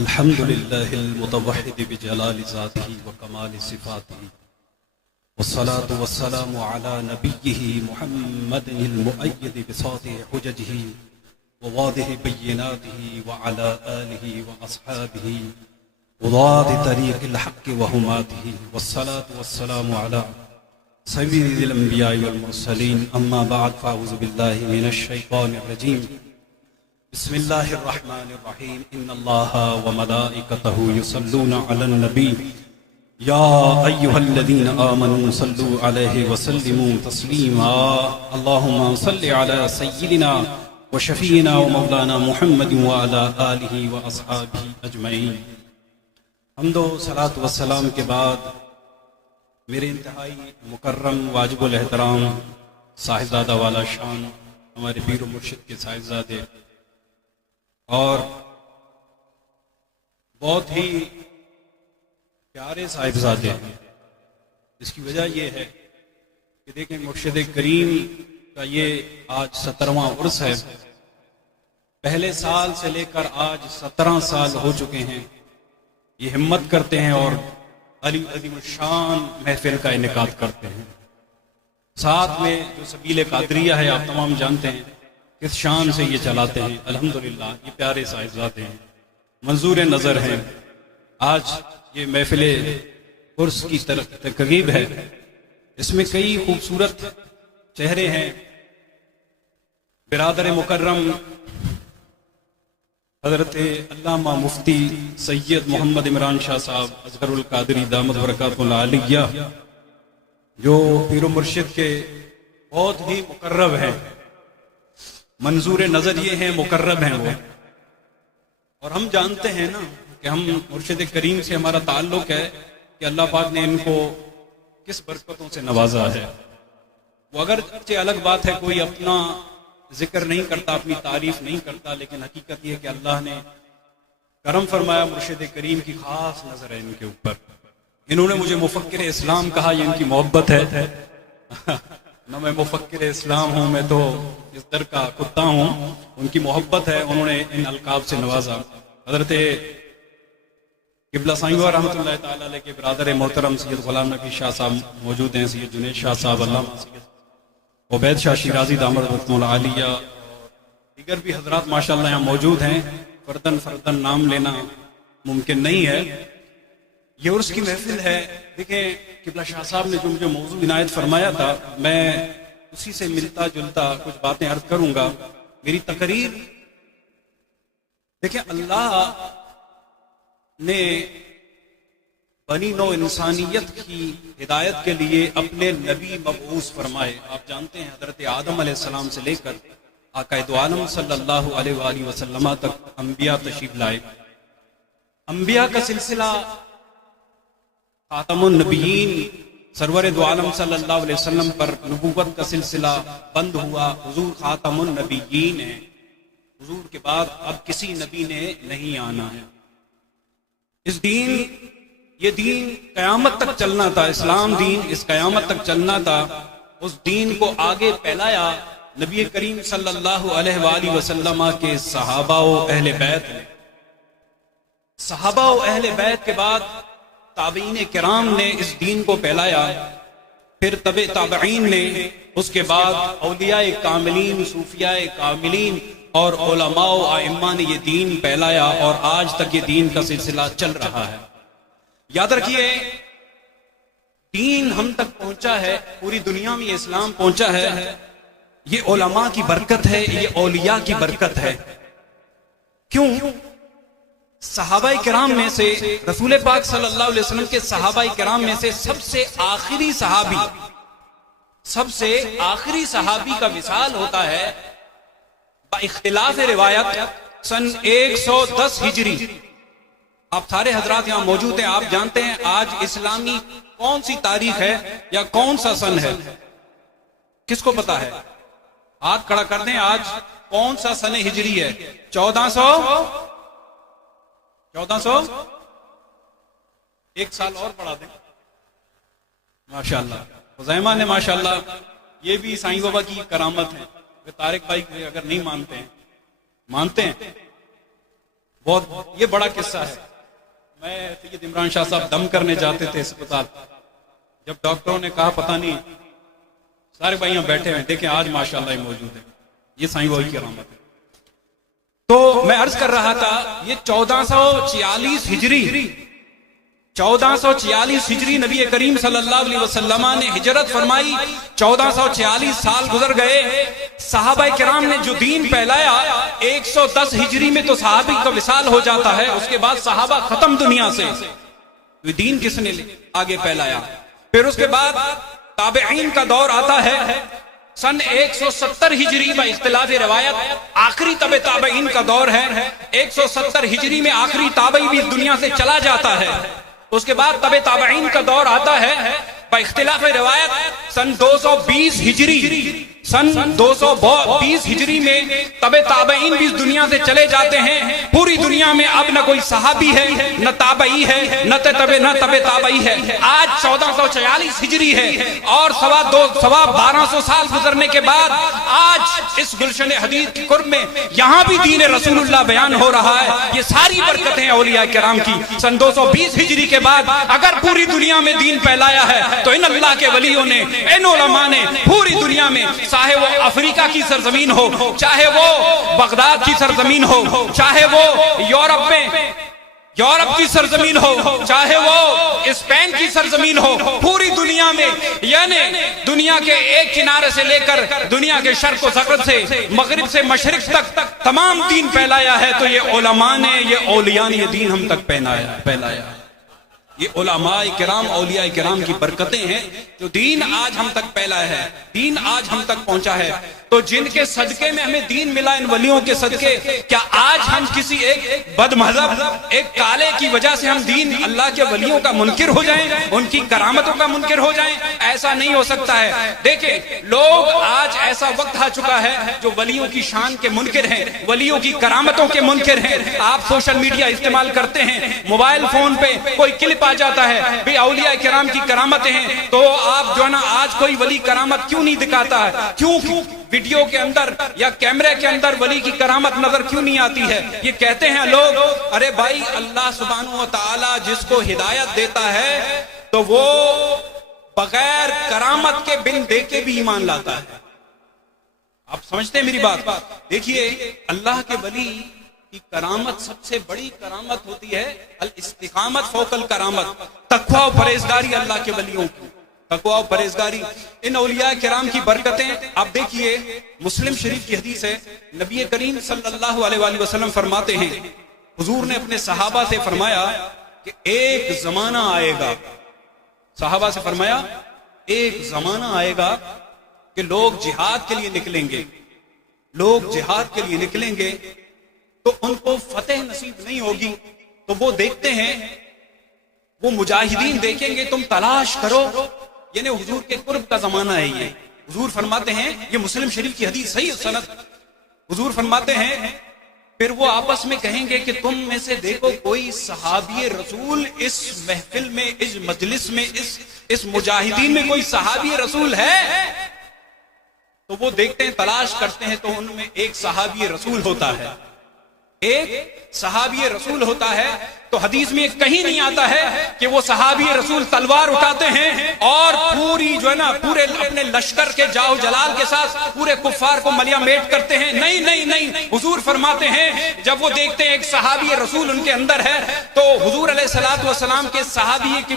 الحمد لله المتوحد بجلال ذاته وكمال صفاته، والصلاة والسلام على نبيه محمد المؤيد بساطع حججه وواضح بيناته وعلى آله وأصحابه وضاد طريق الحق وهماته، والصلاة والسلام على سيد الأنبياء والمرسلين. أما بعد، فأعوذ بالله من الشيطان الرجيم. بسم الله الرحمن الرحيم. إن الله وملائكته يصلون على النبي يا أيها الذين آمنوا صلوا عليه وسلموا تسليما. اللهم صل على سيدنا وشفينا ومولانا محمد وعلى آله وأصحابه أجمعين. حمد و صلاۃ و سلام کے بعد میرے انتہائی مکرم واجب الاحترام صاحبزادہ والا شان ہمارے پیر و مرشد کے صاحبزادے اور بہت ہی پیارے صاحبزادے ہیں. اس کی وجہ یہ ہے کہ دیکھیں مرشد کریم کا یہ آج 17واں عرس ہے. پہلے سال سے لے کر آج 17 سال ہو چکے ہیں. یہ ہمت کرتے ہیں اور علی عظیم الشان محفل کا انعقاد کرتے ہیں. ساتھ میں جو سبیل قادریہ ہے آپ تمام جانتے ہیں کس شان سے یہ چلاتے ہیں. الحمدللہ یہ پیارے صاحبزادے ہیں، منظور نظر ہیں. آج یہ محفل عرس کی تقریب ہے. اس میں کئی خوبصورت چہرے ہیں. برادر مکرم حضرت علامہ مفتی سید محمد عمران شاہ صاحب اصغر القادری دامت برکاتہ العالیہ جو پیر و مرشد کے بہت ہی مقرب ہیں، منظور نظر یہ ہیں، مقرب ہیں وہ. اور ہم جانتے ہیں نا کہ ہم مرشد کریم سے ہمارا تعلق ہے کہ اللہ پاک نے ان کو کس برکتوں سے نوازا ہے. وہ اگرچہ الگ بات ہے کوئی اپنا ذکر نہیں کرتا، اپنی تعریف نہیں کرتا، لیکن حقیقت یہ ہے کہ اللہ نے کرم فرمایا. مرشد کریم کی خاص نظر ہے ان کے اوپر. انہوں نے مجھے مفکر اسلام کہا، یہ ان کی محبت ہے. نہ میں مفکر اسلام ہوں، میں تو اس در کا کتا ہوں. ان کی محبت ہے، انہوں نے ان القاب سے نوازا. حضرت قبلہ سائنگو رحمۃ اللہ تعالی علیہ کے برادر محترم سید غلام نبی شاہ صاحب موجود ہیں، سید جنید شاہ صاحب، علامہ سید عبید شاہ شیرازی دامت برکاتہ العالیہ، دیگر بھی حضرات ماشاءاللہ یہاں موجود ہیں. فردن فردن نام لینا ممکن نہیں ہے. یہ عرس کی محفل ہے. دیکھیں قبلہ شاہ صاحب نے جو مجھے موضوع عنایت فرمایا تھا، میں اسی سے ملتا جلتا کچھ باتیں عرض کروں گا. میری تقریر دیکھیں، اللہ نے بنی نوع انسانیت کی ہدایت کے لیے اپنے نبی مبعوث فرمائے. آپ جانتے ہیں حضرت آدم علیہ السلام سے لے کر آقا دو عالم صلی اللہ علیہ وآلہ وسلم تک انبیاء تشریف لائے. انبیاء کا سلسلہ خاتم النبیین سرور دو عالم صلی اللہ علیہ وسلم پر نبوت کا سلسلہ بند ہوا. حضور خاتم النبیین ہیں. حضور کے بعد اب کسی نبی نے نہیں آنا ہے. اس دین، یہ دین قیامت تک چلنا تھا. اسلام دین اس قیامت تک چلنا تھا. اس دین کو آگے پھیلایا نبی کریم صلی اللہ علیہ وآلہ وسلم کے صحابہ و اہل بیت نے. صحابہ و اہل بیت کے بعد تابعین کرام نے اس دین کو پھیلایا. پھر تبع تابعین نے، اس کے بعد اولیاء کاملین، صوفیاء کاملین اور علماء و ائمہ نے یہ دین پھیلایا، اور آج تک یہ دین کا سلسلہ چل رہا ہے. یاد رکھیے، دین ہم تک پہنچا ہے، پوری دنیا میں یہ اسلام پہنچا ہے، یہ علماء کی برکت ہے، یہ اولیاء کی برکت ہے. کیوں؟ صحابہ کرام میں سے، رسول پاک صلی اللہ علیہ وسلم کے صحابہ کرام میں سے سب سے آخری صحابی کا وصال ہوتا ہے با اختلاف روایت سن 110 ہجری. آپ سارے حضرات یہاں موجود ہیں، آپ جانتے ہیں آج اسلامی کون سی تاریخ ہے یا کون سا سن ہے؟ کس کو پتا ہے؟ ہاتھ کھڑا کر دیں. آج کون سا سن ہجری ہے؟ 1400 ایک سال اور بڑھا دیں. ماشاءاللہ خزیمہ نے ماشاءاللہ، یہ بھی سائیں بابا کی کرامت ہے. طارق بھائی اگر نہیں مانتے ہیں بہت یہ بڑا قصہ ہے. میں سید عمران شاہ صاحب دم کرنے جاتے تھے اسپتال. جب ڈاکٹروں نے کہا پتہ نہیں، سارے بھائی یہاں بیٹھے ہیں، دیکھیں آج ماشاءاللہ یہ موجود ہے، یہ سائیں وہی کرامت ہے. تو میں عرض کر رہا تھا یہ 1446 ہجری 1446 ہجری نبی کریم صلی اللہ علیہ وسلم نے ہجرت فرمائی. 1446 سال گزر گئے. صحابہ کرام نے جو دین پھیلایا، 110 ہجری میں تو صحابی کا وصال ہو جاتا ہے، اس کے بعد صحابہ ختم دنیا سے. دین کس نے آگے پھیلایا؟ پھر اس کے بعد تابعین کا دور آتا ہے. سن 170 ہجری میں اختلاف روایت آخری تابعین کا دور ہے. 170 ہجری میں آخری تابعی بھی دنیا سے چلا جاتا ہے. اس کے بعد تابعین کا دور آتا ہے. با اختلاف روایت سن 220 ہجری سن 220 ہجری میں تابعین بھی اس دنیا سے چلے جاتے ہیں. پوری دنیا میں اب نہ کوئی صحابی ہے، نہ تابعی ہے، نہ تابعی ہے. آج 1446 ہجری ہے اور سوا 1200 سال گزرنے کے بعد آج اس گلشن حدیث کے قرب میں یہاں بھی دین رسول اللہ بیان ہو رہا ہے. یہ ساری برکتیں اولیاء کرام کی. سن 220 ہجری کے بعد اگر پوری دنیا میں دین پھیلایا ہے تو ان اللہ کے ولیوں نے، ان علماء نے پوری دنیا میں، چاہے وہ افریقہ کی سرزمین ہو، چاہے وہ بغداد کی سرزمین ہو، چاہے وہ یورپ کی سرزمین ہو، چاہے وہ اسپین کی سرزمین ہو، پوری دنیا میں، یعنی دنیا کے ایک کنارے سے لے کر دنیا کے شرق و غرب سے، مغرب سے مشرق تک تمام دین پھیلایا ہے. تو یہ علماء نے، یہ اولیاء نے یہ دین ہم تک پھیلایا. یہ علماء کرام، اولیاء کرام کی برکتیں ہیں جو دین آج ہم تک پھیلا ہے، دین آج ہم تک پہنچا ہے. تو جن کے صدقے میں ہمیں دین ملا، ان ولیوں کے صدقے، کیا آج ہم کسی ایک بد مذہب، ایک کالے کی وجہ سے ہم دین اللہ کے ولیوں کا منکر ہو جائیں، ان کی کرامتوں کا منکر ہو جائیں؟ ایسا نہیں ہو سکتا ہے. دیکھیں لوگ آج ایسا وقت آ چکا ہے جو ولیوں کی شان کے منکر ہیں، ولیوں کی کرامتوں کے منکر ہیں. آپ سوشل میڈیا استعمال کرتے ہیں، موبائل فون پہ کوئی کلپ آ جاتا ہے بھی اولیاء کرام کی کرامتیں ہیں، تو آپ جو ہے نا آج کوئی ولی کرامت کیوں نہیں دکھاتا ہے؟ کیوں ویڈیو کے اندر یا کیمرے کے اندر ولی کی کرامت نظر کیوں نہیں آتی ہے؟ یہ کہتے ہیں لوگ، ارے بھائی اللہ سبحانہ و تعالی جس کو ہدایت دیتا ہے تو وہ بغیر کرامت کے بن دے کے بھی ایمان لاتا ہے. آپ سمجھتے ہیں میری بات؟ دیکھیے اللہ کے ولی کی کرامت سب سے بڑی کرامت ہوتی ہے الاستقامت فوق الکرامت، تقوی و پرہیزگاری اللہ کے ولیوں کی، تقوی و پرہیزگاری. ان اولیاء کرام کی برکتیں آپ دیکھیے. مسلم شریف کی حدیث ہے، نبی کریم صلی اللہ علیہ وآلہ وسلم فرماتے ہیں، حضور نے اپنے صحابہ سے فرمایا کہ ایک زمانہ آئے گا، صحابہ سے فرمایا ایک زمانہ آئے گا کہ لوگ جہاد کے لیے نکلیں گے، لوگ جہاد کے لیے نکلیں گے تو ان کو فتح نصیب نہیں ہوگی. تو وہ دیکھتے ہیں، وہ مجاہدین دیکھیں گے، تم تلاش کرو، یعنی حضور کے قرب کا زمانہ ہے یہ. حضور فرماتے ہیں، یہ مسلم شریف کی حدیث صحیح سند، حضور فرماتے ہیں پھر وہ آپس میں کہیں گے کہ تم میں سے دیکھو کوئی صحابی رسول اس محفل میں، اس مجلس میں، اس مجاہدین میں کوئی صحابی رسول ہے؟ تو وہ دیکھتے ہیں، تلاش کرتے ہیں، تو ان میں ایک صحابی رسول ہوتا ہے، ایک صحابی رسول ہوتا ہے. تو حدیث میں کہیں نہیں آتا ہے کہ وہ صحابی رسول تلوار اٹھاتے ہیں اور پوری جو ہے نا پورے اپنے لشکر کے جاؤ جلال کے ساتھ پورے کفار کو ملیا میٹ کرتے ہیں. نہیں نہیں نہیں، حضور فرماتے ہیں جب وہ دیکھتے ہیں ایک صحابی رسول ان کے اندر ہے تو حضور علیہ الصلوۃ والسلام کے صحابی کی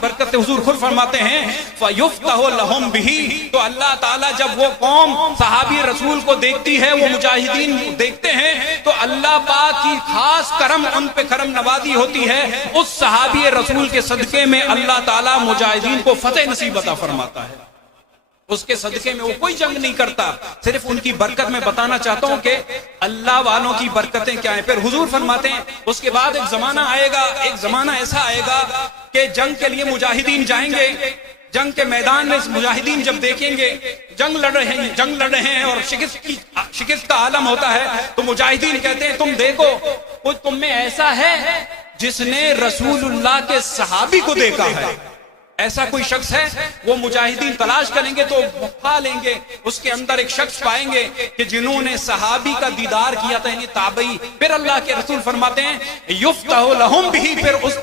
برکت حضور خود فرماتے ہیں فَيُفْتَحُ لَهُمْ بِهِ. تو اللہ تعالیٰ جب وہ قوم صحابی رسول کو دیکھتی ہے، وہ مجاہدین دیکھتے ہیں، تو اللہ پاک کی خاص کرم ان پہ کرم نوازی ہوتی ہے. اس صحابی رسول کے صدقے میں اللہ تعالیٰ مجاہدین کو فتح نصیب عطا فرماتا ہے. اس کے صدقے میں وہ کوئی جنگ نہیں کرتا. صرف ان کی برکت میں بتانا چاہتا ہوں کہ اللہ والوں کی برکتیں کیا ہیں. پھر حضور فرماتے ہیں اس کے بعد ایک زمانہ آئے گا، ایک زمانہ ایسا آئے گا کہ جنگ کے لیے مجاہدین جائیں گے، جنگ کے میدان میں مجاہدین جب دیکھیں گے جنگ لڑ رہے ہیں اور شکست کا عالم ہوتا ہے، تو مجاہدین کہتے ہیں تم دیکھو کوئی تم میں ایسا ہے جس نے رسول اللہ کے صحابی کو دیکھا ہے. ایسا کوئی شخص ہے؟ وہ مجاہدین تلاش کریں گے تو پا لیں گے، اس کے اندر ایک شخص پائیں گے کہ جنہوں نے صحابی کا دیدار کیا تھا، یعنی تابعی. پھر اللہ کے رسول فرماتے ہیں یفتح لہم بھی، پھر اس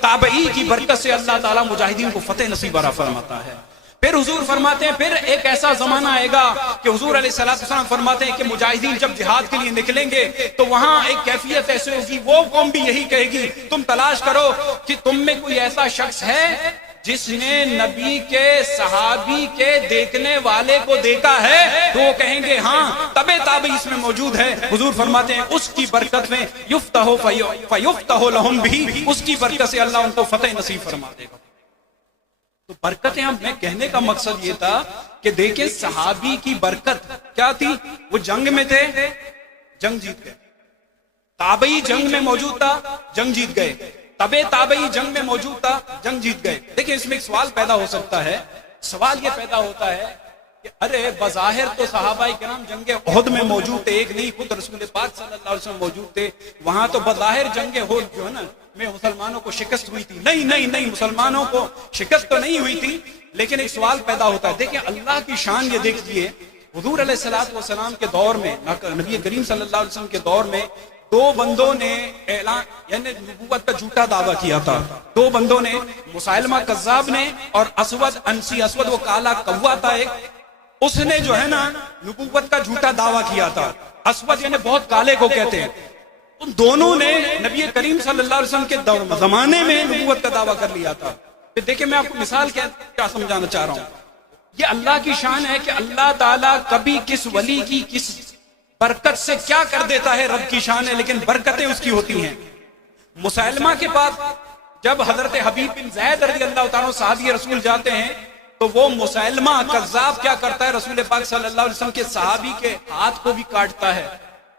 تابعی کی برکت سے اللہ تعالیٰ مجاہدین کو فتح نصیب عطا فرماتا ہے. پھر حضور فرماتے ہیں پھر ایک ایسا زمانہ آئے گا کہ حضور علیہ السلام فرماتے ہیں کہ مجاہدین جب جہاد کے لیے نکلیں گے تو وہاں ایک کیفیت ایسے ہوگی، وہ قوم بھی یہی کہے گی تم تلاش کرو کہ تم میں کوئی ایسا شخص ہے جس نے نبی کے صحابی کے دیکھنے والے کو دیکھا ہے، تو وہ کہیں گے ہاں تبع تابعی اس میں موجود ہے. حضور فرماتے ہیں اس کی برکت میں یفتح فیفتح لہم بھی، اس کی برکت سے اللہ ان کو فتح نصیب فرما دے گا. تو برکتیں، میں کہنے کا مقصد یہ تھا کہ دیکھیں صحابی کی برکت کیا تھی. وہ جنگ میں تھے، جنگ جیت گئے. تابعی جنگ میں موجود تھا، جنگ جیت گئے. تبع تابعی جنگ میں موجود تھا، جنگ جیت گئے. دیکھیں اس میں ایک سوال پیدا ہو سکتا ہے. سوال یہ پیدا ہوتا ہے کہ ارے بظاہر تو صحابہ کرام جنگ احد میں موجود تھے، ایک نہیں خود رسول پاک صلی اللہ علیہ وسلم موجود تھے. وہاں تو بظاہر جنگ احد جو ہے نا میں مسلمانوں کو شکست ہوئی تھی. نہیں مسلمانوں کو شکست تو نہیں ہوئی تھی، لیکن ایک سوال پیدا ہوتا ہے. دیکھیں اللہ کی شان یہ دیکھیے، حضور علیہ الصلوۃ والسلام کے دور میں، نبی کریم صلی اللہ علیہ وسلم کے دور میں دو بندوں نے اعلان یعنی نبوت کا جھوٹا دعویٰ کیا تھا. دو بندوں نے، مسیلمہ کذاب نے اور اسود انسی، اسود وہ کالا کوا تھا ایک، اس نے جو ہے نا نبوت کا جھوٹا دعویٰ کیا تھا. اسود یعنی بہت کالے کو کہتے ہیں. ان دونوں نے نبی کریم صلی اللہ علیہ وسلم کے زمانے میں نبوت کا دعویٰ کر لیا تھا. پھر دیکھیں میں آپ کو مثال کیا سمجھانا چاہ رہا ہوں. یہ اللہ کی شان ہے کہ اللہ تعالیٰ کبھی کس ولی کی کس برکت سے کیا کر دیتا ہے، رب کی شان ہے، لیکن برکتیں اس کی ہوتی ہیں. مسیلمہ کے پاس جب حضرت حبیب بن زید رضی اللہ تعالیٰ صحابی رسول جاتے ہیں تو وہ مسیلمہ کذاب کیا کرتا ہے، رسول پاک صلی اللہ علیہ وسلم کے صحابی کے ہاتھ کو بھی کاٹتا ہے.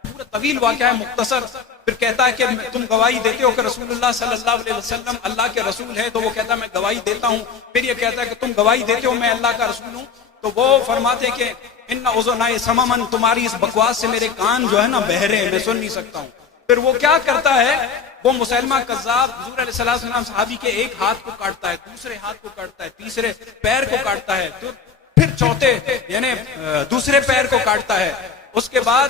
پورا طویل واقعہ ہے، مختصر. پھر کہتا ہے کہ تم گواہی دیتے ہو کہ رسول اللہ صلی اللہ علیہ وسلم اللہ کے رسول ہے، تو وہ کہتا ہے میں گواہی دیتا ہوں. پھر یہ کہتا ہے کہ تم گواہی دیتے ہو میں اللہ کا رسول ہوں. تو وہ فرماتے ہیں کہ ان اذنائے سممن، تمہاری اس بکواس سے میرے کان جو ہے نا بہرے ہیں، میں سن نہیں سکتا ہوں. پھر وہ کیا کرتا ہے، وہ مسیلمہ کذاب حضور علیہ السلام صحابی کے ایک ہاتھ کو کاٹتا ہے، دوسرے ہاتھ کو کاٹتا ہے، تیسرے پیر کو کاٹتا ہے، پھر چوتھے یعنی دوسرے پیر کو کاٹتا ہے. اس کے بعد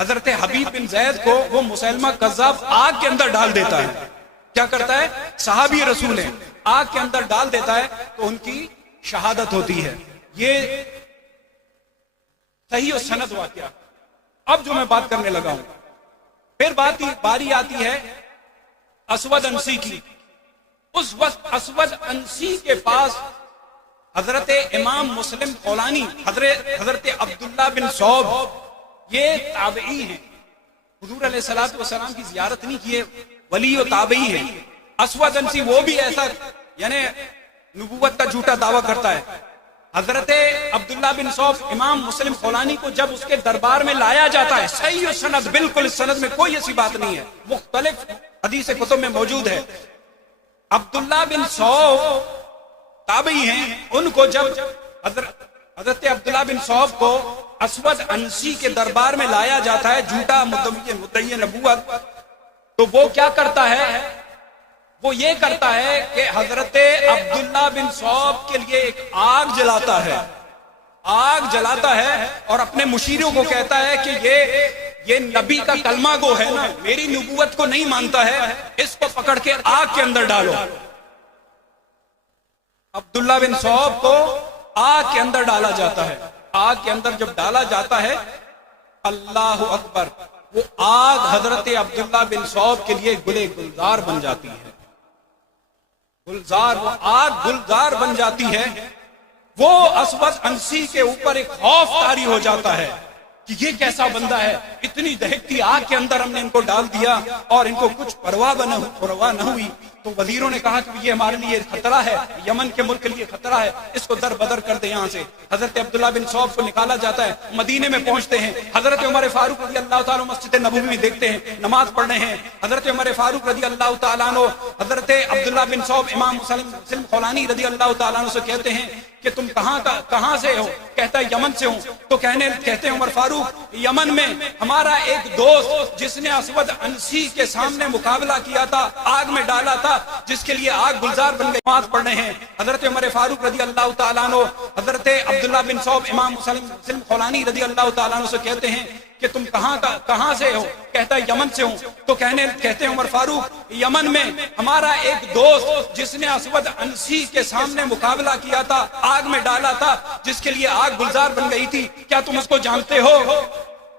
حضرت حبیب بن زید کو وہ مسیلمہ کذاب آگ کے اندر ڈال دیتا ہے. کیا کرتا ہے، صحابی رسول ہیں، آگ کے اندر ڈال دیتا ہے تو ان کی شہادت ہوتی ہے. یہ صحیح و سند واقعہ. اب جو میں بات کرنے لگا ہوں، پھر باری آتی ہے اسود انسی کی. اس وقت اسود انسی کے پاس حضرت امام مسلم خولانی، حضرت عبداللہ بن صوب، یہ تابعی ہیں. حضور علیہ الصلوۃ والسلام کی زیارت نہیں کیے، ولی و تابعی ہیں. اسود انسی وہ بھی ایسا یعنی نبوت کا جھوٹا دعویٰ کرتا ہے. حضرت عبداللہ بن صوف امام مسلم خولانی کو جب اس کے دربار میں لایا جاتا ہے، صحیح سند، بالکل سند میں کوئی ایسی بات نہیں ہے، مختلف حدیث کتب میں موجود ہے. عبداللہ بن صوف تابعی ہیں، ان کو جب حضرت عبداللہ بن صوف کو اسود انسی کے دربار میں لایا جاتا ہے، جھوٹا مدعی نبوت، تو وہ کیا کرتا ہے، وہ یہ کرتا ہے کہ حضرت عبداللہ بن صوب کے لیے ایک آگ جلاتا ہے اور اپنے مشیروں کو کہتا ہے کہ یہ نبی کا کلمہ گو ہے نا، میری نبوت کو نہیں مانتا ہے، اس کو پکڑ کے آگ کے اندر ڈالو. عبداللہ بن صوب کو آگ کے اندر ڈالا جاتا ہے. آگ کے اندر جب ڈالا جاتا ہے، اللہ اکبر، وہ آگ حضرت عبداللہ بن صوب کے لیے گلے گلزار بن جاتی ہے. گلزار، وہ آگ گلزار بن جاتی ہے. وہ اسود انسی کے اوپر ایک خوف طاری ہو جاتا ہے کہ یہ کیسا بندہ ہے، اتنی دہکتی آگ کے اندر ہم نے ان کو ڈال دیا اور ان کو کچھ پرواہ نہ ہوئی. تو وزیروں نے کہا کہ یہ ہمارے لیے خطرہ ہے، یمن کے ملک کے لیے خطرہ ہے، اس کو در بدر کر دے یہاں سے. حضرت عبداللہ بن صوب کو نکالا جاتا ہے. مدینے میں پہنچتے ہیں، حضرت عمر فاروق رضی اللہ تعالیٰ مسجد نبوی میں دیکھتے ہیں نماز پڑھ رہے ہیں. حضرت عمر فاروق رضی اللہ تعالیٰ عنہ حضرت عبداللہ بن صوب امام مسلم خولانی رضی اللہ تعالیٰ عنہ سے کہتے ہیں کہ تم کہاں سے ہو؟ کہتا ہے یمن سے ہوں۔ تو کہتے ہیں عمر فاروق یمن میں ہمارا ایک دوست جس نے اسود انسی کے سامنے مقابلہ کیا تھا، آگ میں ڈالا تھا، جس کے لیے آگ گلزار بن گئی، بات پڑھ رہے ہیں۔ حضرت عمر فاروق رضی اللہ تعالیٰ عنہ حضرت عبداللہ بن صوب امام مسلم خولانی رضی اللہ تعالیٰ عنہ سے کہتے ہیں کہ تم کہاں سے ہو؟ کہتا ہے یمن سے ہوں۔ تو کہتے ہیں عمر فاروق یمن میں ہمارا ایک دوست جس نے اسود انسی کے سامنے مقابلہ کیا تھا، آگ میں ڈالا تھا، جس کے لیے آگ گلزار بن گئی تھی، کیا تم اس کو جانتے ہو؟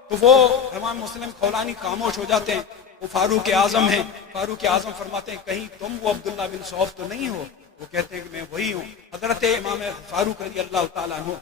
تو وہ امام مسلم خولانی خاموش ہو جاتے ہیں۔ وہ فاروق اعظم ہیں۔ فاروق اعظم فرماتے ہیں کہیں تم وہ عبداللہ بن صوب تو نہیں ہو؟ وہ کہتے ہیں کہ میں وہی ہوں۔ حضرت امام فاروق رضی اللہ تعالیٰ عنہ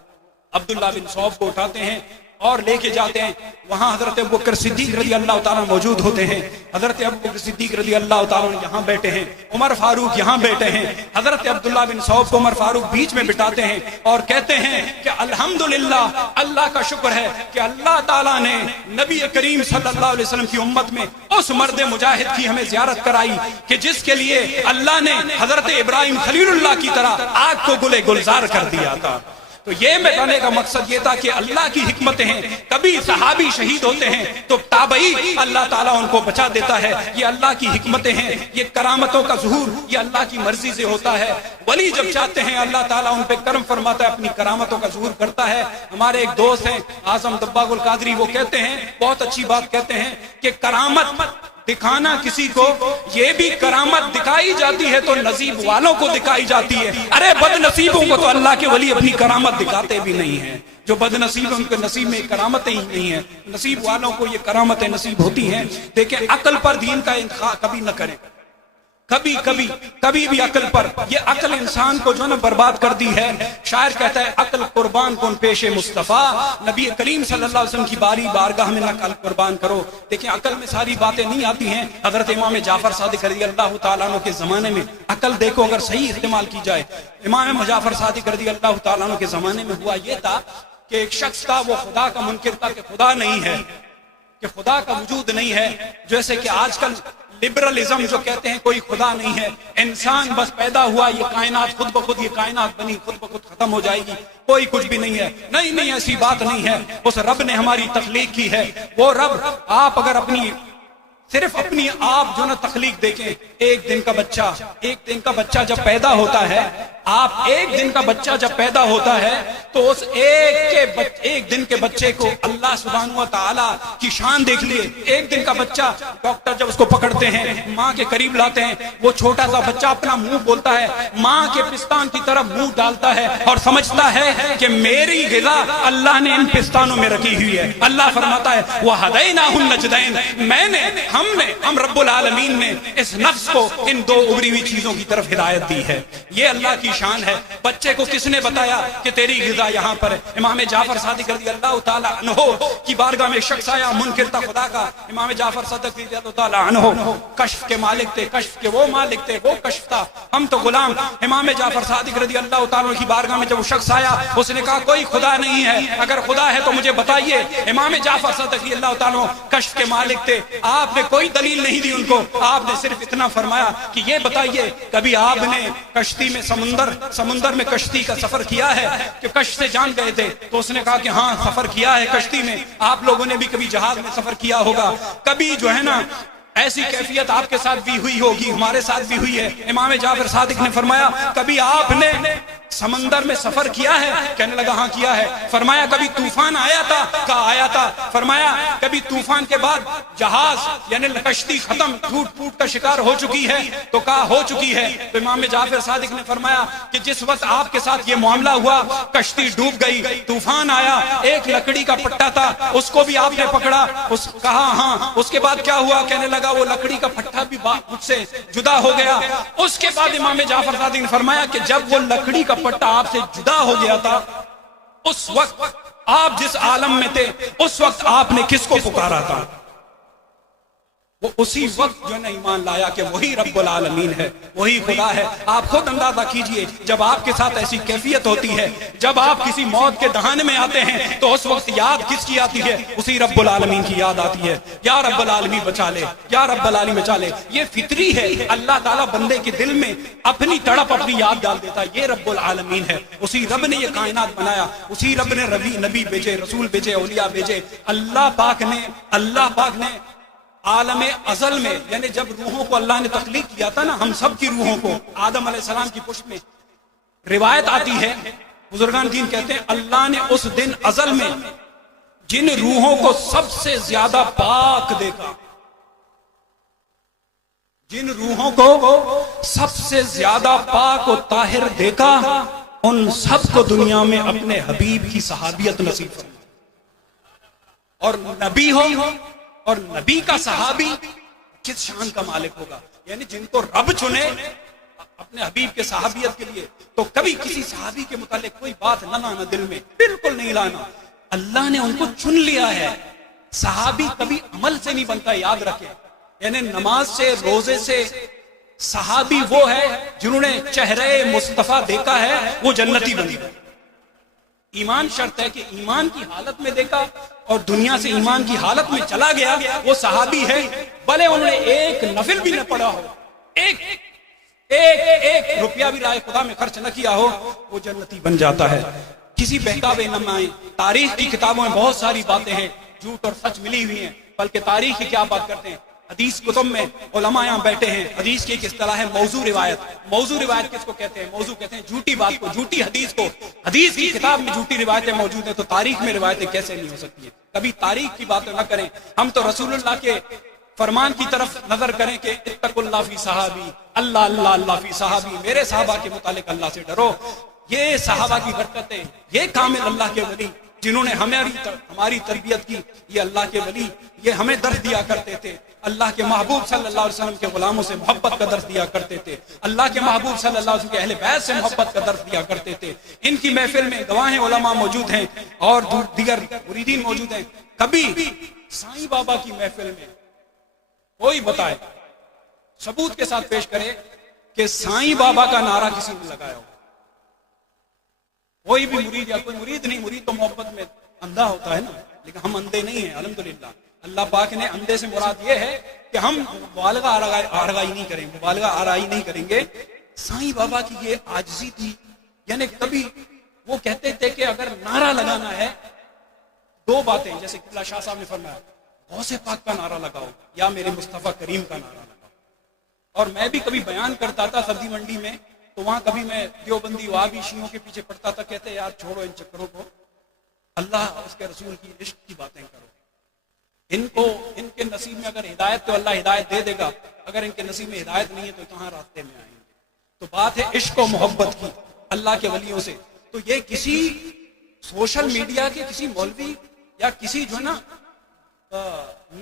عبداللہ بن صوب کو اٹھاتے ہیں اور لے کے جاتے ہیں۔ وہاں حضرت ابوبکر صدیق رضی اللہ تعالیٰ موجود ہوتے ہیں۔ حضرت ابوبکر صدیق رضی اللہ تعالیٰ یہاں بیٹھے ہیں، عمر فاروق یہاں بیٹھے ہیں۔ حضرت عبداللہ بن صوب کو عمر فاروق بیچ میں بٹھاتے ہیں اور کہتے ہیں کہ الحمدللہ، اللہ کا شکر ہے کہ اللہ تعالیٰ نے نبی کریم صلی اللہ علیہ وسلم کی امت میں اس مرد مجاہد کی ہمیں زیارت کرائی کہ جس کے لیے اللہ نے حضرت ابراہیم خلیل اللہ کی طرح آگ کو گلے گلزار کر دیا تھا۔ تو یہ بتانے کا مقصد یہ تھا کہ اللہ کی حکمتیں ہیں، کبھی صحابی شہید ہوتے ہیں تو تابعی اللہ تعالیٰ ان کو بچا دیتا ہے، یہ اللہ کی حکمتیں ہیں، یہ کرامتوں کا ظہور یہ اللہ کی مرضی سے ہوتا ہے۔ ولی جب چاہتے ہیں اللہ تعالیٰ ان پہ کرم فرماتا ہے، اپنی کرامتوں کا ظہور کرتا ہے۔ ہمارے ایک دوست ہیں اعظم دباغ القادری، وہ کہتے ہیں بہت اچھی بات کہتے ہیں کہ کرامت دکھانا کسی کو، یہ بھی کرامت دکھائی جاتی ہے تو نصیب والوں کو دکھائی جاتی ہے۔ ارے بد نصیبوں کو تو اللہ کے ولی اپنی کرامت دکھاتے بھی نہیں ہیں۔ جو بد نصیب ہیں ان کے نصیب میں کرامتیں ہی نہیں ہیں، نصیب والوں کو یہ کرامتیں نصیب ہوتی ہیں۔ دیکھیں عقل پر دین کا انتخاب کبھی نہ کریں، کبھی بھی عقل پر، یہ عقل انسان کو جو نا برباد کر دی ہے۔ شاعر کہتا ہے عقل قربان کن پیش مصطفیٰ، نبی کریم صلی اللہ علیہ وسلم کی بارگاہ میں عقل قربان کرو۔ دیکھیں عقل میں ساری باتیں نہیں آتی ہیں۔ حضرت امام جعفر صادق رضی اللہ تعالیٰ عنہ کے زمانے میں عقل دیکھو اگر صحیح استعمال کی جائے، امام جعفر صادق رضی اللہ تعالیٰ عنہ کے زمانے میں ہوا یہ تھا کہ ایک شخص تھا، وہ خدا کا منکر تھا کہ خدا نہیں ہے، کہ خدا کا وجود نہیں ہے۔ جیسے کہ آج کل لبرلزم جو کہتے ہیں کوئی خدا نہیں ہے، انسان بس پیدا ہوا، یہ کائنات خود بخود، یہ کائنات بنی خود بخود ختم ہو جائے گی، کوئی کچھ بھی نہیں ہے۔ نہیں ایسی بات نہیں ہے، اس رب نے ہماری تخلیق کی ہے۔ وہ رب آپ اگر صرف اپنی آپ جو نا تخلیق دیکھیں، ایک دن کا بچہ جب پیدا ہوتا ہے، آپ ایک دن کا بچہ جب پیدا ہوتا ہے تو اس ایک دن کے بچے کو اللہ سبحانہ و تعالیٰ کی شان دیکھ لیے۔ ایک دن کا بچہ ڈاکٹر جب اس کو پکڑتے ہیں، ماں کے قریب لاتے ہیں، وہ چھوٹا سا بچہ اپنا منہ بولتا ہے، ماں کے پستان کی طرف منہ ڈالتا ہے اور سمجھتا ہے کہ میری غذا اللہ نے ان پستانوں میں رکھی ہوئی ہے۔ اللہ فرماتا ہے وَهَدَيْنَاهُ النَّجْدَيْنِ، ہم رب العالمین نے اس نفس کو ان دو ابری ہوئی چیزوں کی طرف ہدایت دی ہے۔ یہ اللہ کی شان ہے۔ بچے کو کس نے بتایا کہ تیری غذا یہاں پر ہے؟ امام جعفر صادق رضی اللہ تعالیٰ عنہ کی بارگاہ میں شخص آیا، منکر تھا خدا کا۔ امام جعفر صادق رضی اللہ تعالیٰ عنہ کشف کے مالک تھے، کشف کے وہ مالک تھے، وہ کشف تھا، ہم تو غلام۔ امام جعفر صادق رضی اللہ تعالیٰ عنہ کی بارگاہ میں جب وہ شخص آیا، اس نے کہا کوئی خدا نہیں ہے، اگر خدا ہے تو مجھے بتائیے۔ امام جعفر صادق رضی اللہ تعالیٰ عنہ کشف کے مالک تھے، آپ نے کوئی دلیل نہیں دی ان کو، آپ نے صرف اتنا فرمایا کہ یہ بتائیے کبھی آپ نے کشتی میں سمندر میں کشتی کا سفر کیا ہے؟ کہ کشت سے جان گئے تھے تو اس نے کہا کہ ہاں سفر کیا ہے کشتی میں۔ آپ لوگوں نے بھی کبھی جہاز میں سفر کیا ہوگا، کبھی جو ہے نا ایسی کیفیت آپ کے ساتھ بھی ہوئی ہوگی، ہمارے ساتھ بھی ہوئی ہے۔ امام جعفر صادق نے فرمایا کبھی آپ نے سمندر میں سفر کیا ہے؟ کہنے لگا ہاں کیا ہے۔ فرمایا کبھی طوفان آیا تھا؟ کہا آیا تھا۔ فرمایا کبھی طوفان کے بعد جہاز یعنی کشتی ختم ٹوٹ کا شکار ہو چکی ہے؟ تو کہا ہو چکی ہے۔ تو امام جعفر صادق نے فرمایا کہ جس وقت آپ کے ساتھ یہ معاملہ ہوا، کشتی ڈوب گئی، طوفان آیا، ایک لکڑی کا پٹا تھا، اس کو بھی آپ نے پکڑا؟ کہا ہاں۔ اس کے بعد کیا ہوا؟ کہنے لگا وہ لکڑی کا پٹا بھی مجھ سے جدا ہو گیا۔ اس کے بعد امام جعفر صادق نے فرمایا کہ جب وہ لکڑی کا پٹا آپ سے جدا ہو گیا تھا، اس وقت آپ جس عالم میں تھے، اس وقت آپ نے کس کو پکارا تھا؟ وہ اسی وقت جو ہے نا ایمان لایا کہ وہی رب العالمین ہے، وہی خدا ہے۔ آپ خود اندازہ کیجئے جب آپ کے ساتھ ایسی کیفیت ہوتی ہے، جب آپ کسی موت کے دہانے میں آتے ہیں تو اس وقت یاد کس کی آتی ہے؟ اسی رب العالمین کی یاد آتی ہے، یا رب العالمین بچا لے، یا رب العالمین بچا لے۔ یہ فطری ہے، اللہ تعالیٰ بندے کے دل میں اپنی تڑپ، اپنی یاد ڈال دیتا ہے، یہ رب العالمین ہے۔ اسی رب نے یہ کائنات بنایا، اسی رب نے نبی بھیجے، رسول بھیجے، اولیاء بھیجے۔ اللہ پاک نے عالم ازل میں، یعنی جب روحوں کو اللہ نے تخلیق کیا تھا نا، ہم سب کی روحوں کو آدم علیہ السلام کی پشت میں، روایت آتی ہے، بزرگان دین کہتے ہیں اللہ نے اس دن ازل میں جن روحوں کو سب سے زیادہ پاک دیکھا، جن روحوں کو سب سے زیادہ پاک و طاہر دیکھا، ان سب کو دنیا میں اپنے حبیب کی صحابیت نصیب فرمائی۔ اور نبی ہو اور نبی کا صحابی کس شان کا مالک ہوگا؟ یعنی جن کو رب چنے اپنے حبیب کے صحابیت کے لیے، تو کبھی کسی صحابی کے متعلق کوئی بات نہ لانا دل میں، بالکل نہیں لانا۔ اللہ نے ان کو چن لیا ہے۔ صحابی کبھی عمل سے نہیں بنتا، یاد رکھیں، یعنی نماز سے، روزے سے صحابی وہ ہے جنہوں نے چہرے مصطفیٰ دیکھا ہے، وہ جنتی بن گئے۔ ایمان شرط ہے کہ ایمان کی حالت میں دیکھا اور دنیا سے ایمان کی حالت میں چلا گیا، وہ صحابی ہے، بھلے انہوں نے ایک نفل بھی نہ پڑھا ہو، ایک روپیہ بھی راہ خدا میں خرچ نہ کیا ہو، وہ جنتی بن جاتا ہے۔ کسی بہکاوے نہ آئیں۔ تاریخ کی کتابوں میں بہت ساری باتیں ہیں، جھوٹ اور سچ ملی ہوئی ہیں، بلکہ تاریخ کی کیا بات کرتے ہیں، حدیث کتب میں علماء یہاں بیٹھے ہیں، حدیث کی ایک اصطلاح ہے موضوع روایت۔ موضوع روایت کس کو کہتے ہیں؟ موضوع کہتے ہیں جھوٹی بات کو، جھوٹی حدیث کو۔ حدیث کی کتاب میں جھوٹی روایتیں موجود ہیں تو تاریخ میں روایتیں کیسے نہیں ہو سکتی ہیں؟ کبھی تاریخ کی باتیں نہ کریں، ہم تو رسول اللہ کے فرمان کی طرف نظر کریں کہ اتقوا اللہ فی صحابی، اللہ اللہ اللہ فی صحابی، میرے صحابہ کے متعلق اللہ سے ڈرو۔ یہ صحابہ کی برکتیں، یہ کامل اللہ کے ولی جنہوں نے ہماری تربیت کی، یہ اللہ کے ولی، یہ ہمیں درس دیا کرتے تھے، اللہ کے محبوب صلی اللہ علیہ وسلم کے غلاموں سے محبت کا درس دیا کرتے تھے، اللہ کے محبوب صلی اللہ علیہ وسلم کے اہل بیت سے محبت کا درس دیا کرتے تھے۔ ان کی محفل میں گواہ علماء موجود ہیں اور دیگر مریدین موجود ہیں۔ کبھی سائیں بابا کی محفل میں کوئی بتائے، ثبوت کے ساتھ پیش کرے کہ سائیں بابا کا نعرہ کسی نے لگایا ہو؟ کوئی بھی مرید، یا کوئی مرید نہیں، مرید تو محبت میں اندھا ہوتا ہے نا، لیکن ہم اندھے نہیں ہیں الحمدللہ۔ اللہ پاک نے اندھے سے مراد یہ ہے کہ ہم مبالغہ آرائی نہیں کریں، مبالغہ آرائی نہیں کریں گے۔ سائیں بابا کی یہ عاجزی تھی، یعنی کبھی وہ کہتے تھے کہ اگر نعرہ لگانا ہے دو باتیں، جیسے قبلہ شاہ صاحب نے فرمایا غوث پاک کا نعرہ لگاؤ یا میرے مصطفیٰ کریم کا نعرہ لگاؤ۔ اور میں بھی کبھی بیان کرتا تھا سبزی منڈی میں، تو وہاں کبھی میں دیوبندی وہابی شیعوں کے پیچھے پڑتا تھا، کہتے یار چھوڑو ان چکروں کو، اللہ اس کے رسول کی عشق کی باتیں کرو۔ ان کے نصیب میں اگر ہدایت تو اللہ ہدایت دے دے گا، اگر ان کے نصیب میں ہدایت نہیں ہے تو کہاں راستے میں آئیں گے؟ تو بات ہے عشق و محبت کی اللہ کے ولیوں سے۔ تو یہ کسی سوشل میڈیا کے کسی مولوی یا کسی جو ہے نا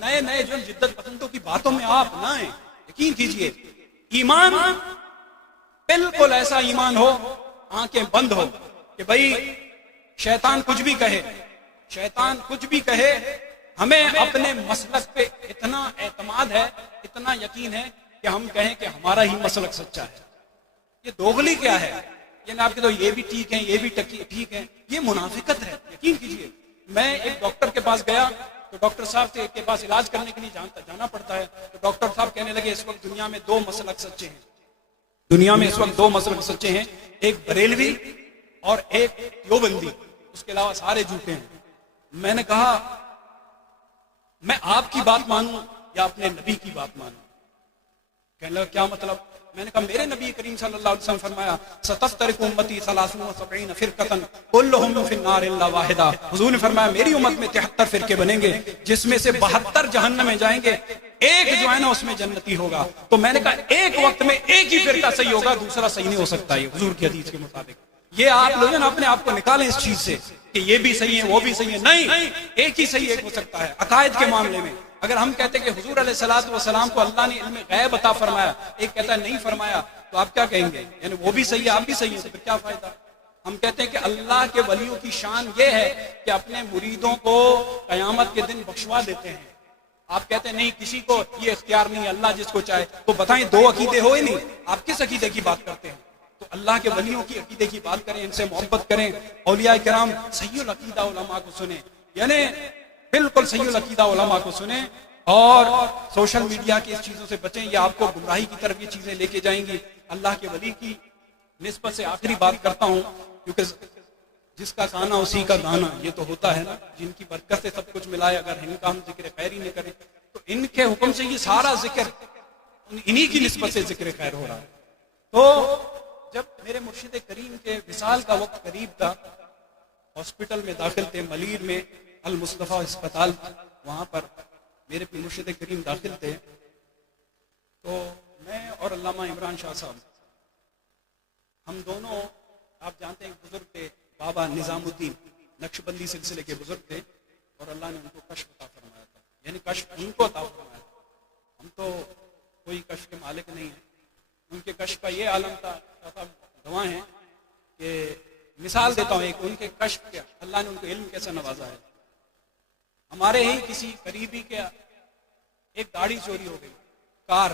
نئے جو جدت پسندوں کی باتوں میں آپ نہ آئیں۔ یقین کیجئے ایمان بالکل ایسا ایمان ہو، آنکھیں بند ہو کہ بھائی شیطان کچھ بھی کہے، شیطان کچھ بھی کہے، ہمیں اپنے مسلک پہ اتنا اعتماد ہے، اتنا یقین ہے کہ ہم کہیں کہ ہمارا ہی مسلک سچا ہے۔ یہ دوغلی کیا ہے؟ یعنی آپ کے تو یہ بھی ٹھیک ہیں، یہ بھی ٹھیک ہیں، یہ منافقت ہے۔ یقین کیجئے میں ایک ڈاکٹر کے پاس گیا تو ڈاکٹر صاحب کے پاس علاج کرنے کے لیے جانا پڑتا ہے، تو ڈاکٹر صاحب کہنے لگے اس وقت دنیا میں دو مسلک سچے ہیں، دنیا میں اس وقت دو مسلک سچے ہیں، ایک بریلوی اور ایک دیوبندی، اس کے علاوہ سارے جھوٹے ہیں۔ میں نے کہا میں آپ کی بات مانوں یا اپنے نبی کی بات مانوں؟ کہنے لگا کیا مطلب؟ میں نے کہا میرے نبی کریم صلی اللہ علیہ وسلم فرمایا ستفترق امتی 73 فرقۃ کلھم فی النار الا واحدہ۔ حضور نے فرمایا میری امت میں 73 فرقے بنیں گے جس میں سے 72 جہنم میں جائیں گے، ایک جو ہے نا اس میں جنتی ہوگا۔ تو میں نے کہا ایک وقت میں ایک ہی فرقہ صحیح ہوگا، دوسرا صحیح نہیں ہو سکتا۔ یہ حضور کی حدیث کے مطابق یہ آپ لوگ نا اپنے آپ کو نکالیں اس چیز سے کہ یہ بھی صحیح ہے وہ بھی صحیح ہے، نہیں، ایک ہی صحیح ایک ہو سکتا ہے۔ عقائد کے معاملے میں اگر ہم کہتے ہیں کہ حضور علیہ الصلوۃ والسلام کو اللہ نے علم غیب عطا فرمایا، ایک کہتا ہے نہیں فرمایا، تو آپ کیا کہیں گے؟ یعنی وہ بھی صحیح ہے آپ بھی صحیح ہیں، تو پھر کیا فائدہ؟ ہم کہتے ہیں کہ اللہ کے ولیوں کی شان یہ ہے کہ اپنے مریدوں کو قیامت کے دن بخشوا دیتے ہیں۔ آپ کہتے ہیں نہیں کسی کو یہ اختیار نہیں، اللہ جس کو چاہے، تو بتائیں دو عقیدے ہوئے نہیں، آپ کس عقیدے کی بات کرتے ہیں؟ تو اللہ کے ولیوں کی عقیدے کی بات کریں، ان سے محبت کریں، اولیاء کرام صحیح العقیدہ علماء کو سنیں، یعنی بالکل صحیح العقیدہ علماء کو سنیں، اور سوشل میڈیا کی اس چیزوں سے بچیں، یہ آپ کو گمراہی کی طرف یہ چیزیں لے کے جائیں گی۔ اللہ کے ولی کی نسبت سے آخری بات کرتا ہوں، کیونکہ جس کا کانا اسی کا گانا، یہ تو ہوتا ہے نا، جن کی برکت سے سب کچھ ملا ہے، اگر ان کا ہم ذکر خیر ہی نہیں کریں تو ان کے حکم سے یہ سارا ذکر انہی کی نسبت سے ذکر خیر ہو رہا ہے۔ تو جب میرے مرشد کریم کے وصال کا وقت قریب تھا، ہاسپٹل میں داخل تھے، ملیر میں المصطفیٰ اسپتال، وہاں پر میرے مرشد کریم داخل تھے، تو میں اور علامہ عمران شاہ صاحب، ہم دونوں، آپ جانتے ہیں بزرگ تھے بابا نظام الدین، نقشبندی سلسلے کے بزرگ تھے، اور اللہ نے ان کو کشف عطا فرمایا تھا، یعنی کشف ان کو عطا فرمایا تھا، ہم تو کوئی کشف کے مالک نہیں ہیں۔ ان کے کشف کا یہ عالم تھا، گواہ ہیں کہ مثال دیتا ہوں ایک، ان کے کشف کیا اللہ نے ان کو علم کیسے نوازا ہے۔ ہمارے ہی کسی قریبی کے ایک گاڑی چوری ہو گئی، کار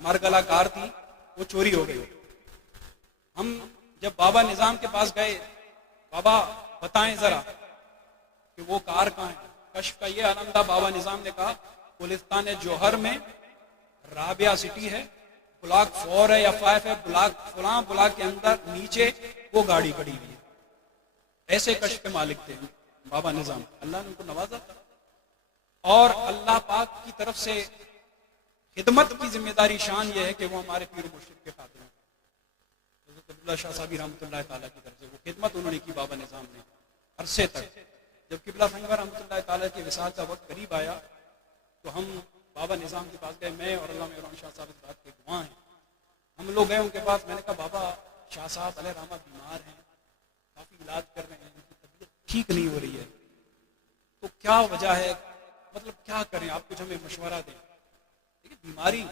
مرگلا کار تھی، وہ چوری ہو گئی۔ ہم جب بابا نظام کے پاس گئے، بابا بتائیں ذرا کہ وہ کار کہاں ہے؟ کشف کا یہ عالم تھا، بابا نظام نے کہا گلستان جوہر میں رابعہ سٹی ہے، بلاک 4 ہے یا 5 ہے، بلاک فلاں بلاک کے اندر نیچے وہ گاڑی کھڑی ہوئی ہے۔ ایسے کشف کے مالک تھے بابا نظام، اللہ نے ان کو نوازا تھا، اور اللہ پاک کی طرف سے خدمت کی ذمہ داری شان یہ ہے کہ وہ ہمارے پیر مرشد کے خاطر ہیں۔ حضرت عبداللہ شاہ صاحب رحمۃ اللہ تعالیٰ کی طرف سے وہ خدمت انہوں نے کی بابا نظام نے عرصے تک۔ جب قبلہ سنگر رحمۃ اللہ تعالیٰ کے وصال کا وقت قریب آیا تو ہم بابا نظام کے پاس گئے، میں اور علامہ عمران شاہ صاحب اس بات کے گواہ ہیں۔ ہم لوگ گئے ان کے پاس، میں نے کہا بابا شاہ صاحب علیہ رحمہ بیمار ہیں، کافی علاج کر رہے ہیں، ان کی طبیعت ٹھیک نہیں ہو رہی ہے، تو کیا وجہ ہے، مطلب کیا کریں، آپ کچھ ہمیں مشورہ دیں۔ بیماری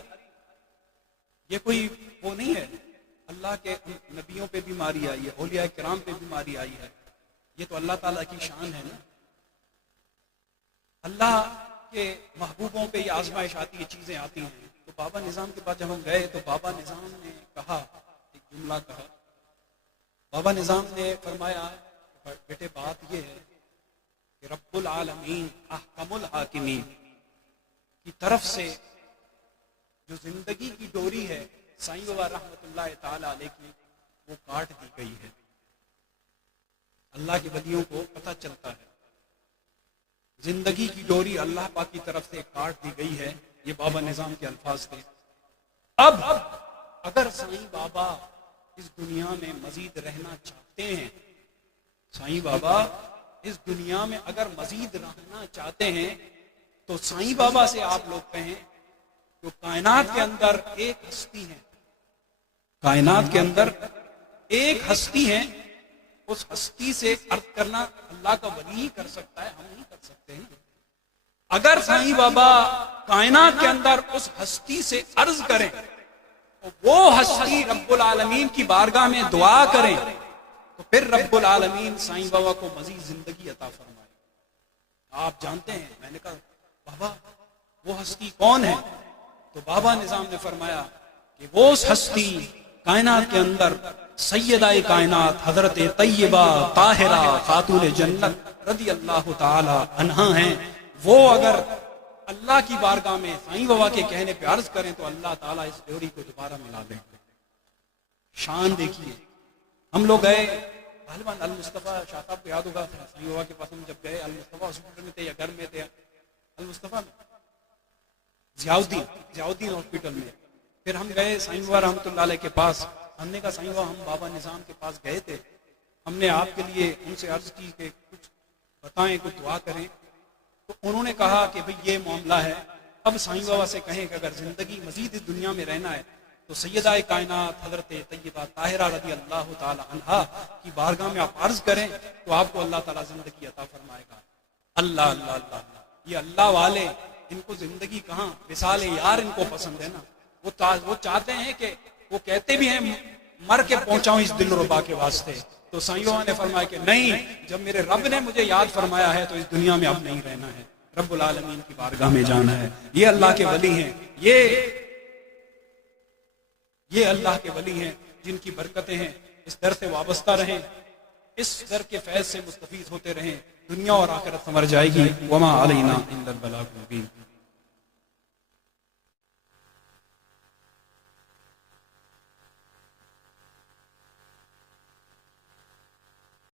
یہ کوئی وہ نہیں ہے، اللہ کے نبیوں پہ بیماری آئی ہے، اولیاء کرام پہ بیماری آئی ہے، یہ تو اللہ تعالیٰ کی شان ہے نا۔ اللہ کے محبوبوں پہ یہ آزمائش آتی ہے، چیزیں آتی ہیں۔ تو بابا نظام کے پاس جب ہم گئے تو بابا نظام نے کہا، ایک جملہ کہا، بابا نظام نے فرمایا بیٹے بات یہ ہے کہ رب العالمین احکم الحاکمین کی طرف سے جو زندگی کی ڈوری ہے سائیں بابا رحمۃ اللہ تعالی علیہ کی، وہ کاٹ دی گئی ہے۔ اللہ کے ولیوں کو پتہ چلتا ہے زندگی کی ڈوری اللہ پاک کی طرف سے کاٹ دی گئی ہے، یہ بابا نظام کے الفاظ تھے۔ اب اگر سائیں بابا اس دنیا میں مزید رہنا چاہتے ہیں، سائیں بابا اس دنیا میں اگر مزید رہنا چاہتے ہیں تو سائیں بابا سے آپ لوگ کہیں جو کائنات کے اندر ایک ہستی ہے، کائنات کے اندر ایک ہستی ہے، اس ہستی سے عرض کرنا اللہ کا ولی ہی کر سکتا ہے، ہم نہیں کر سکتے ہیں۔ اگر سائیں بابا کائنات کے اندر اس ہستی سے عرض کریں تو وہ ہستی رب العالمین کی بارگاہ میں دعا کریں تو پھر رب العالمین سائیں بابا کو مزید زندگی عطا فرمائے۔ آپ جانتے ہیں، میں نے کہا بابا وہ ہستی کون ہے؟ تو بابا نظام نے فرمایا کہ وہ ہستی کائنات کے اندر سیدہ کائنات حضرت طیبہ طاہرہ خاتون جنت رضی اللہ تعالی عنہا ہیں۔ وہ اگر اللہ کی بارگاہ میں سائیں بابا کے کہنے پہ عرض کریں تو اللہ تعالیٰ اس ڈوری کو دوبارہ ملا دیں۔ شان دیکھیے، ہم لوگ گئے پہلوان المصطفیٰ شاہ صاحب کو یاد ہوگا، سائیں بابا کے پاس ہم جب گئے، المصطفیٰ ہاسپٹل میں تھے یا گھر میں تھے، المصطفیٰ میں ضیاء الدین ہاسپٹل میں، پھر ہم گئے سائیں بابا رحمۃ اللہ علیہ کے پاس، ہم نے کہا سائیں بابا ہم بابا نظام کے پاس گئے تھے، ہم نے آپ کے لیے ان سے عرض کی کہ کچھ بتائیں، کچھ دعا کریں، تو انہوں نے کہا کہ بھئی یہ معاملہ ہے، اب سائیں بابا سے کہیں کہ اگر زندگی مزید اس دنیا میں رہنا ہے تو سیدہ کائنات حضرت طیبہ طاہرہ رضی اللہ تعالی عنہا کی بارگاہ میں آپ عرض کریں تو آپ کو اللہ تعالیٰ زندگی عطا فرمائے گا۔ اللہ اللہ اللہ اللہ، یہ اللہ والے، ان کو زندگی کہاں، وصال یار ان کو پسند ہے نا، وہ چاہتے ہیں کہ وہ کہتے بھی ہیں مر کے پہنچاؤں اس دل ربا کے واسطے، تو سائیں بابا نے فرمایا کہ نہیں، جب میرے رب نے مجھے یاد فرمایا ہے تو اس دنیا میں اب نہیں رہنا ہے، رب العالمین کی بارگاہ میں جانا ہے. یہ اللہ کے ولی ہیں، یہ اللہ کے ولی ہیں جن کی برکتیں ہیں. اس در سے وابستہ رہیں، اس در کے فیض سے مستفید ہوتے رہیں، دنیا اور آخرت سنور جائے گی. وما علینا الا البلاغ المبین.